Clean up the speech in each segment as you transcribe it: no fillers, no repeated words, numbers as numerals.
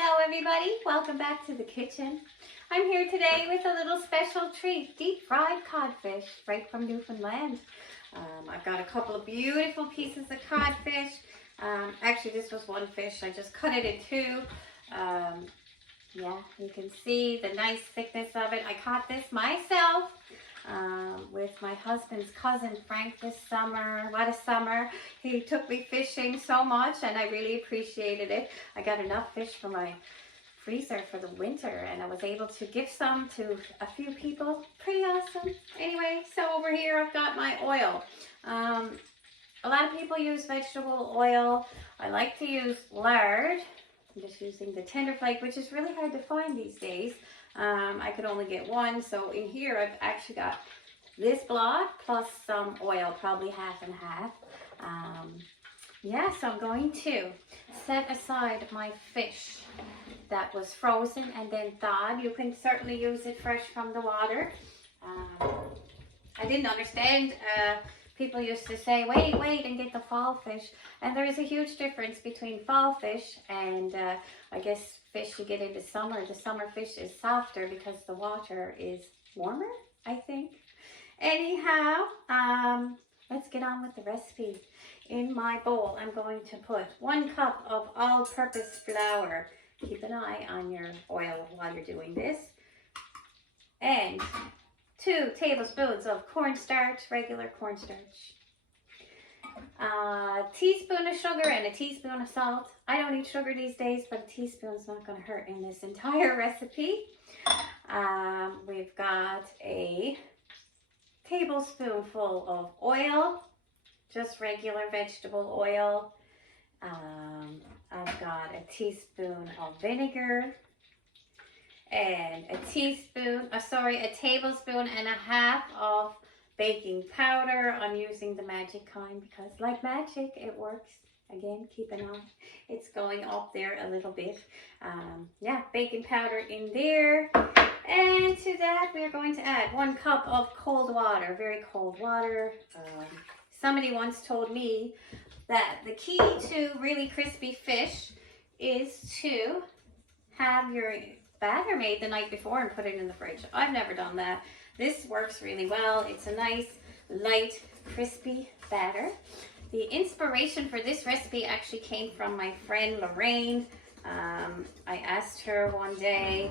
Hello everybody, welcome back to the kitchen. I'm here today with a little special treat, deep fried codfish right from Newfoundland. I've got a couple of beautiful pieces of codfish. Actually this was one fish, I just cut it in two. Yeah, you can see the nice thickness of it. I caught this myself with my husband's cousin Frank this summer. What a summer. He took me fishing so much and I really appreciated it. I got enough fish for my freezer for the winter and I was able to give some to a few people. Pretty awesome. Anyway, so over here I've got my oil. A lot of people use vegetable oil. I like to use lard. I'm just using the tender flake, which is really hard to find these days. I could only get one, so in here I've actually got this block plus some oil, probably half and half. Yeah, so I'm going to set aside my fish that was frozen and then thawed. You can certainly use it fresh from the water. I didn't understand. People used to say, wait and get the fall fish. And there is a huge difference between fall fish and I guess fish you get into summer. The summer fish is softer because the water is warmer, I think. Anyhow, let's get on with the recipe. In my bowl, I'm going to put 1 cup of all-purpose flour. Keep an eye on your oil while you're doing this. And 2 tablespoons of cornstarch, regular cornstarch. A teaspoon of sugar and a teaspoon of salt. I don't eat sugar these days, but a teaspoon's not going to hurt in this entire recipe. We've got a tablespoonful of oil, just regular vegetable oil. I've got a teaspoon of vinegar and a tablespoon and a half of baking powder. I'm using the magic kind because like magic it works. Again, keep an eye. It's going up there a little bit. Yeah, baking powder in there. And to that we're going to add 1 cup of cold water, very cold water. Somebody once told me that the key to really crispy fish is to have your batter made the night before and put it in the fridge. I've never done that. This works really well. It's a nice, light, crispy batter. The inspiration for this recipe actually came from my friend Lorraine. I asked her one day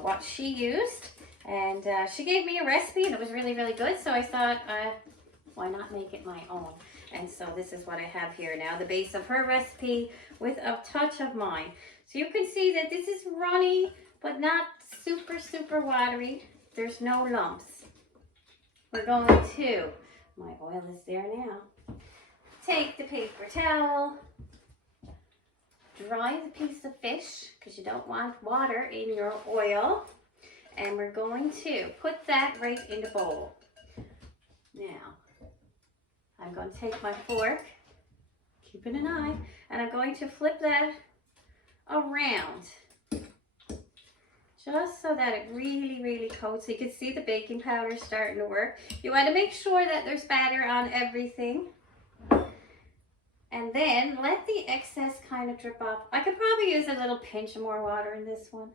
what she used, and she gave me a recipe and it was really, really good. So I thought, why not make it my own? And so this is what I have here now, the base of her recipe with a touch of mine. So you can see that this is runny, but not super, super watery. There's no lumps. We're going to, my oil is there now. Take the paper towel, dry the piece of fish, because you don't want water in your oil. And we're going to put that right in the bowl. Now, I'm going to take my fork, keeping an eye, and I'm going to flip that around. Just so that it really, really coats. You can see the baking powder starting to work. You want to make sure that there's batter on everything. And then let the excess kind of drip off. I could probably use a little pinch of more water in this one,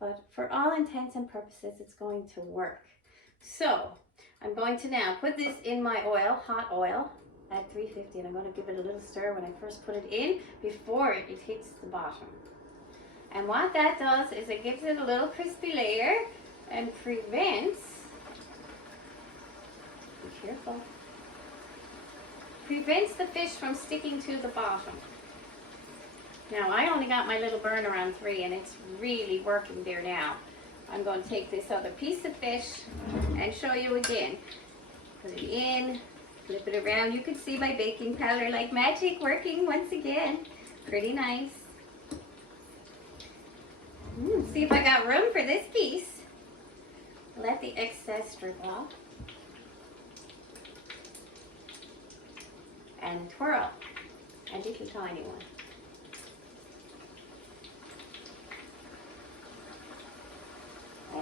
but for all intents and purposes, it's going to work. So I'm going to now put this in my oil, hot oil, at 350, and I'm going to give it a little stir when I first put it in before it hits the bottom. And what that does is it gives it a little crispy layer and prevents, be careful, prevents the fish from sticking to the bottom. Now I only got my little burner on 3 and it's really working there now. I'm going to take this other piece of fish and show you again. Put it in, flip it around. You can see my baking powder like magic working once again. Pretty nice. See if I got room for this piece. Let the excess drip off. And twirl. A little tiny one.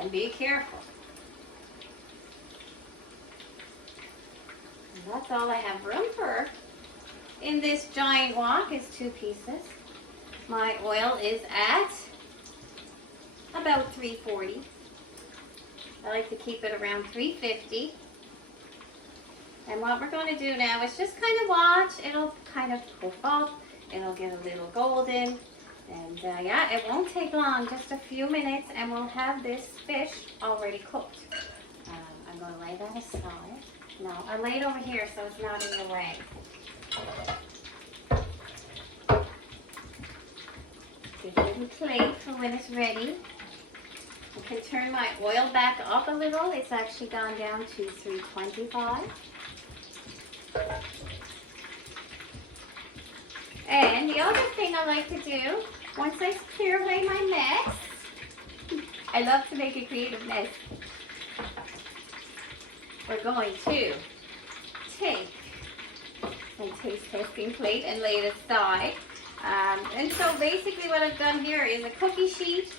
And be careful. And that's all I have room for. In this giant wok is 2 pieces. My oil is at about 340. I like to keep it around 350. And what we're going to do now is just kind of watch. It'll kind of cook up. It'll get a little golden. And yeah, it won't take long, just a few minutes, and we'll have this fish already cooked. I'm going to lay that aside. No, I lay it over here so it's not in the way. Get a little plate for when it's ready. I can turn my oil back up a little. It's actually gone down to 325. And the other thing I like to do, once I clear away my mess, I love to make a creative mess. We're going to take my taste testing plate and lay it aside. And so basically what I've done here is a cookie sheet,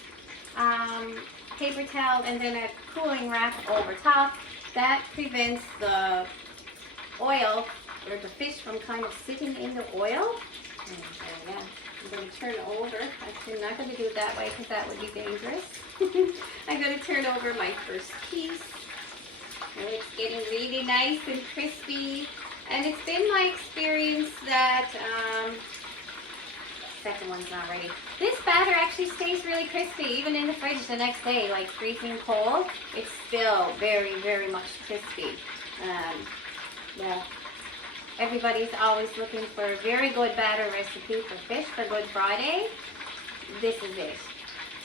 paper towel, and then a cooling rack over top. That prevents the oil or the fish from kind of sitting in the oil. And yeah, I'm going to turn over. Actually, I'm not going to do it that way because that would be dangerous. I'm going to turn over my first piece. And it's getting really nice and crispy. And it's been my experience that, second one's not ready. This batter actually stays really crispy even in the fridge the next day, like freezing cold. It's still very, very much crispy. Yeah. Everybody's always looking for a very good batter recipe for fish for Good Friday. This is it.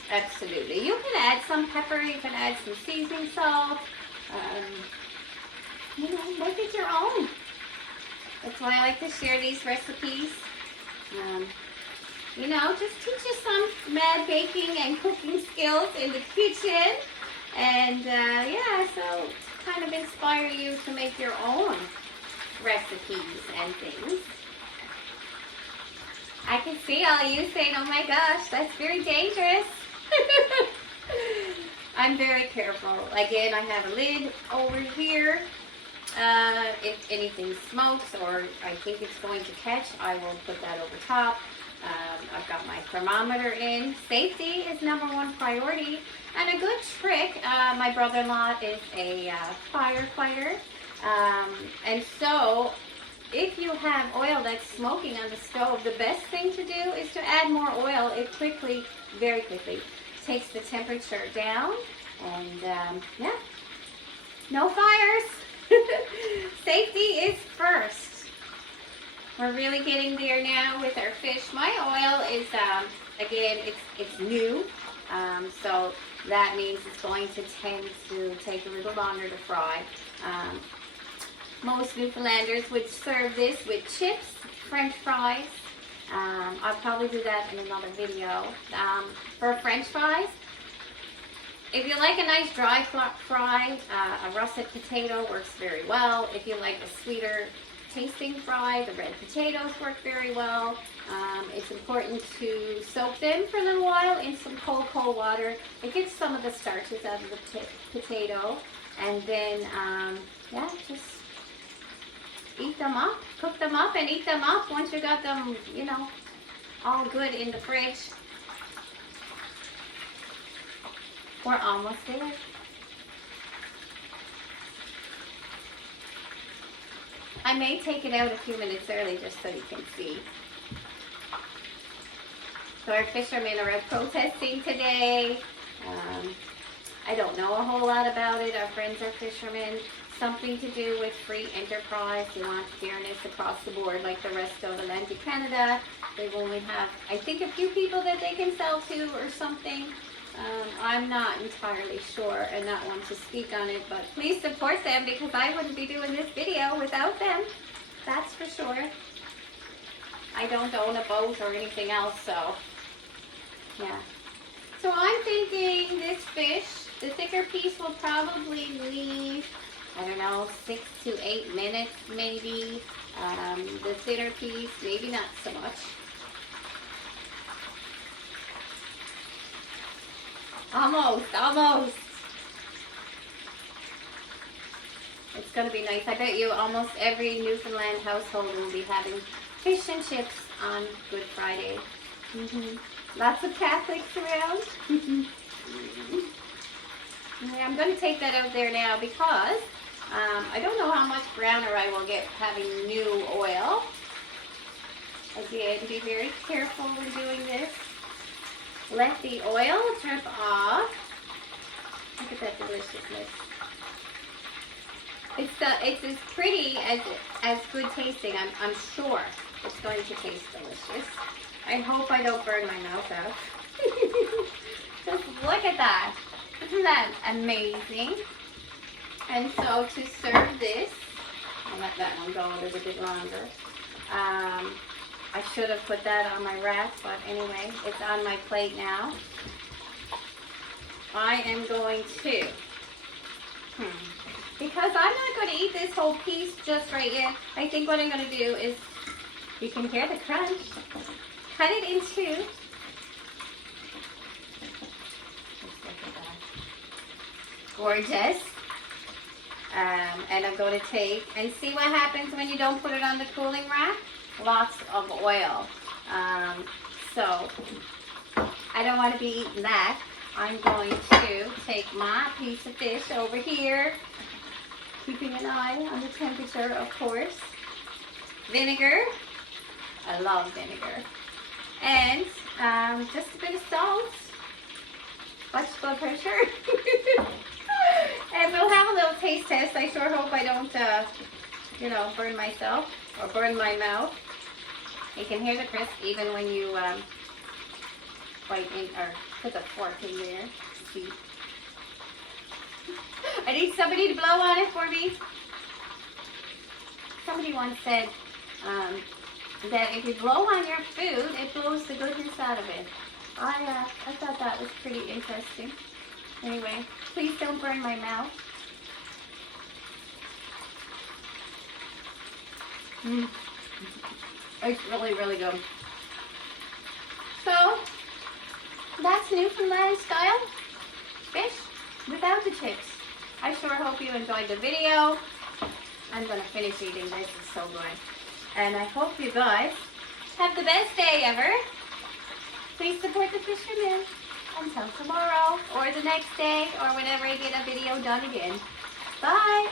Absolutely. You can add some pepper, you can add some seasoning salt. You know, make it your own. That's why I like to share these recipes. You know, just teach you some mad baking and cooking skills in the kitchen. And yeah, so kind of inspire you to make your own recipes and things. I can see all of you saying, oh my gosh, that's very dangerous. I'm very careful. Again, I have a lid over here. If anything smokes or I think it's going to catch, I will put that over top. I've got my thermometer in. Safety is #1 priority. And a good trick, my brother-in-law is a firefighter. And so, if you have oil that's smoking on the stove, the best thing to do is to add more oil. It quickly, very quickly, takes the temperature down. And yeah, no fires. Safety is first. We're really getting there now with our fish. My oil is, again, it's new. So that means it's going to tend to take a little longer to fry. Most Newfoundlanders would serve this with chips, French fries. I'll probably do that in another video. For French fries, if you like a nice dry fry, a russet potato works very well. If you like a sweeter tasting fry, the red potatoes work very well. It's important to soak them for a little while in some cold water. It gets some of the starches out of the potato. And then, yeah, just eat them up, cook them up and eat them up once you got them, you know, all good in the fridge. We're almost there. I may take it out a few minutes early just so you can see. So our fishermen are out protesting today. I don't know a whole lot about it. Our friends are fishermen. Something to do with free enterprise. They want fairness across the board like the rest of Atlantic Canada. They only have, I think, a few people that they can sell to or something. I'm not entirely sure and not one to speak on it, but please support them because I wouldn't be doing this video without them. That's for sure. I don't own a boat or anything else, so yeah. So I'm thinking this fish, the thicker piece will probably leave, I don't know, 6 to 8 minutes maybe. The thinner piece, maybe not so much. Almost. It's going to be nice. I bet you almost every Newfoundland household will be having fish and chips on Good Friday. Lots of Catholics around. Okay, I'm going to take that out there now because I don't know how much browner I will get having new oil. Again, be very careful when doing this. Let the oil drip off. Look at that deliciousness. It's as pretty as good tasting. I'm sure it's going to taste delicious. I hope I don't burn my mouth out. Just look at that. Isn't that amazing? And so to serve this, I'll let that one go a little bit longer. I should have put that on my rack, but anyway, it's on my plate now. I am going to, because I'm not going to eat this whole piece just right yet, I think what I'm going to do is, you can hear the crunch, cut it in two. Gorgeous. And I'm going to take and see what happens when you don't put it on the cooling rack. Lots of oil. So I don't want to be eating that. I'm going to take my piece of fish over here, keeping an eye on the temperature, of course. Vinegar. I love vinegar. And just a bit of salt. Watch blood pressure. And we'll have a little taste test. I sure hope I don't, burn myself or burn my mouth. You can hear the crisp even when you bite in or put the fork in there. See? I need somebody to blow on it for me. Somebody once said that if you blow on your food, it blows the goodness out of it. I thought that was pretty interesting. Anyway, please don't burn my mouth. It's really, really good. So, that's Newfoundland style fish without the chips. I sure hope you enjoyed the video. I'm going to finish eating this. It's so good. And I hope you guys have the best day ever. Please support the fishermen until tomorrow or the next day or whenever I get a video done again. Bye.